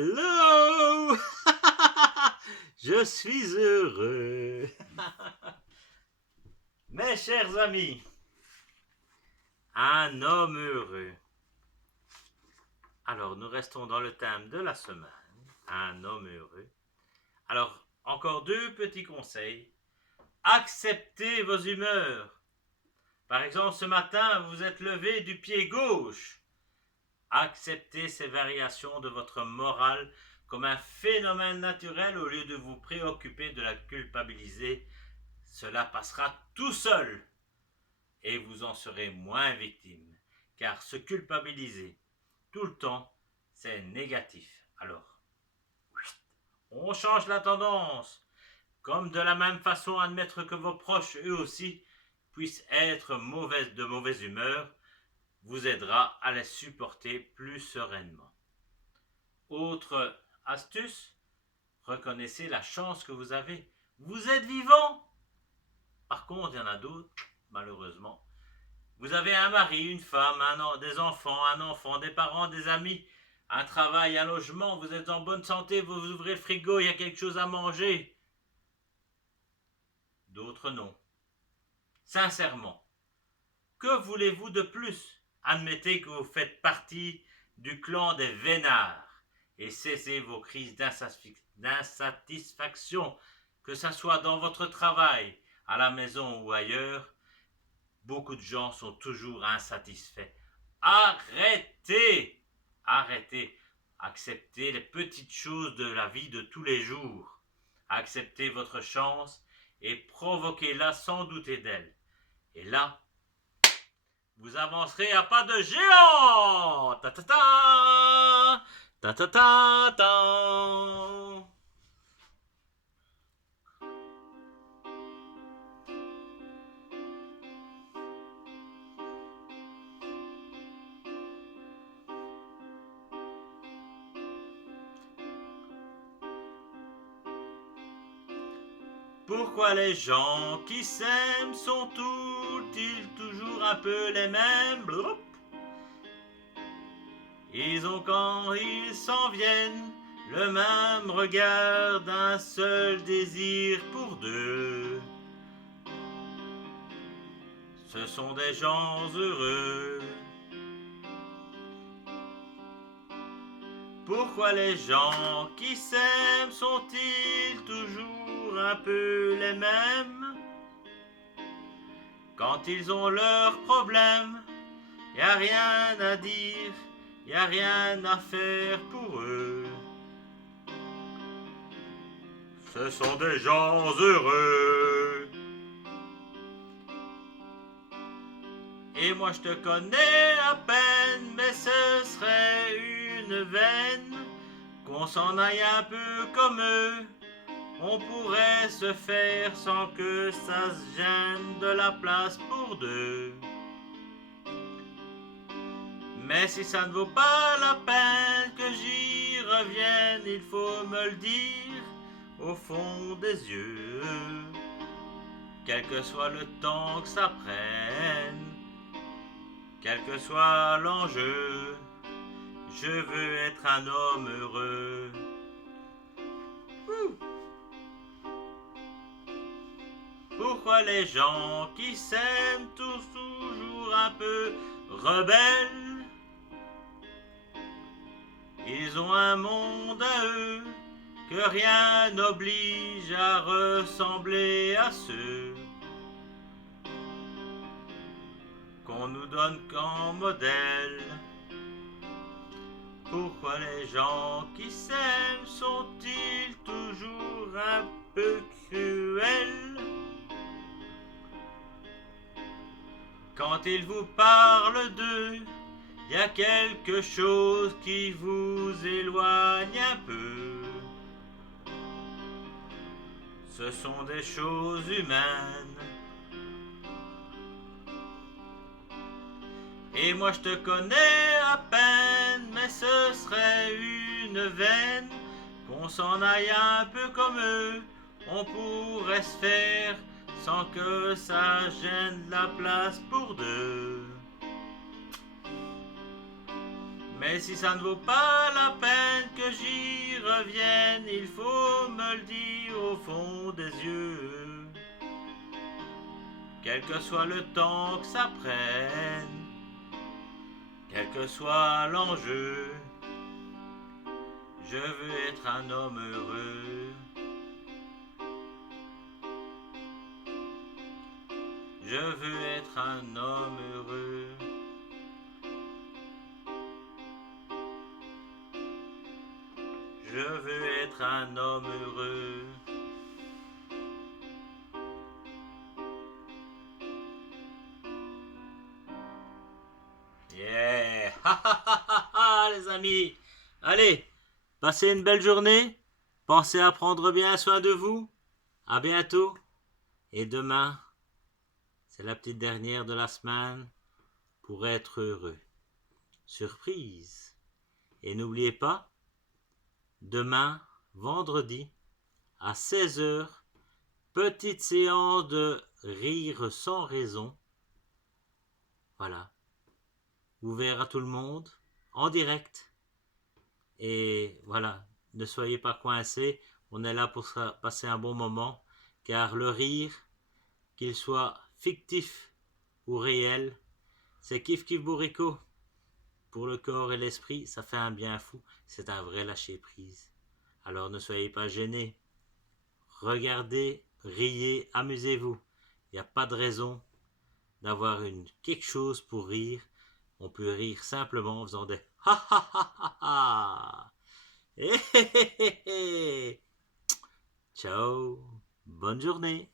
Hello! Je suis heureux. Mes chers amis, un homme heureux. Alors, nous restons dans le thème de la semaine. Un homme heureux. Alors, encore deux petits conseils. Acceptez vos humeurs. Par exemple, ce matin, vous êtes levé du pied gauche. Acceptez ces variations de votre morale comme un phénomène naturel au lieu de vous préoccuper de la culpabiliser. Cela passera tout seul et vous en serez moins victime. Car se culpabiliser tout le temps, c'est négatif. Alors, on change la tendance. Comme de la même façon, admettre que vos proches, eux aussi, puissent être de mauvaise humeur, vous aidera à les supporter plus sereinement. Autre astuce, reconnaissez la chance que vous avez. Vous êtes vivant. Par contre, il y en a d'autres, malheureusement. Vous avez un mari, une femme, des enfants, des parents, des amis, un travail, un logement, vous êtes en bonne santé, vous ouvrez le frigo, il y a quelque chose à manger. D'autres non. Sincèrement, que voulez-vous de plus? Admettez que vous faites partie du clan des vénards et cessez vos crises d'insatisfaction, que ce soit dans votre travail, à la maison ou ailleurs. Beaucoup de gens sont toujours insatisfaits. Arrêtez! Arrêtez! Acceptez les petites choses de la vie de tous les jours. Acceptez votre chance et provoquez-la sans douter d'elle. Et là, vous avancerez à pas de géant. Ta ta ta ta ta ta ta. Pourquoi les gens qui s'aiment sont-ils toujours un peu les mêmes? Ils ont quand ils s'en viennent le même regard d'un seul désir pour deux. Ce sont des gens heureux. Pourquoi les gens qui s'aiment sont-ils toujours un peu les mêmes? Quand ils ont leurs problèmes, y a rien à dire, y a rien à faire pour eux. Ce sont des gens heureux. Et moi je te connais à peine, mais ce serait une veine qu'on s'en aille un peu comme eux. On pourrait se faire sans que ça se gêne, de la place pour deux. Mais si ça ne vaut pas la peine que j'y revienne, il faut me le dire au fond des yeux. Quel que soit le temps que ça prenne, quel que soit l'enjeu, je veux être un homme heureux. Pourquoi les gens qui s'aiment tous toujours un peu rebelles? Ils ont un monde à eux que rien n'oblige à ressembler à ceux qu'on nous donne comme modèle. Pourquoi les gens qui s'aiment sont-ils toujours un peu cruels? Quand ils vous parlent d'eux, y a quelque chose qui vous éloigne un peu. Ce sont des choses humaines. Et moi je te connais à peine, mais ce serait une veine qu'on s'en aille un peu comme eux. On pourrait se faire sans que ça gêne, la place pour deux. Mais si ça ne vaut pas la peine que j'y revienne, il faut me le dire au fond des yeux. Quel que soit le temps que ça prenne, quel que soit l'enjeu, je veux être un homme heureux. Je veux être un homme heureux. Je veux être un homme heureux. Yeah! Ha ha ha ha ha, les amis! Allez, passez une belle journée. Pensez à prendre bien soin de vous. À bientôt. Et demain, c'est la petite dernière de la semaine pour être heureux. Surprise! Et n'oubliez pas, demain, vendredi, à 16h, petite séance de rire sans raison. Voilà. Ouvert à tout le monde, en direct. Et voilà, ne soyez pas coincés. On est là pour passer un bon moment. Car le rire, qu'il soit fictif ou réel, c'est kiff kiff bourrico. Pour le corps et l'esprit, ça fait un bien fou. C'est un vrai lâcher prise. Alors ne soyez pas gênés. Regardez, riez, amusez-vous. Il n'y a pas de raison d'avoir quelque chose pour rire. On peut rire simplement en faisant des ha ha ha ha ha. Ciao, bonne journée.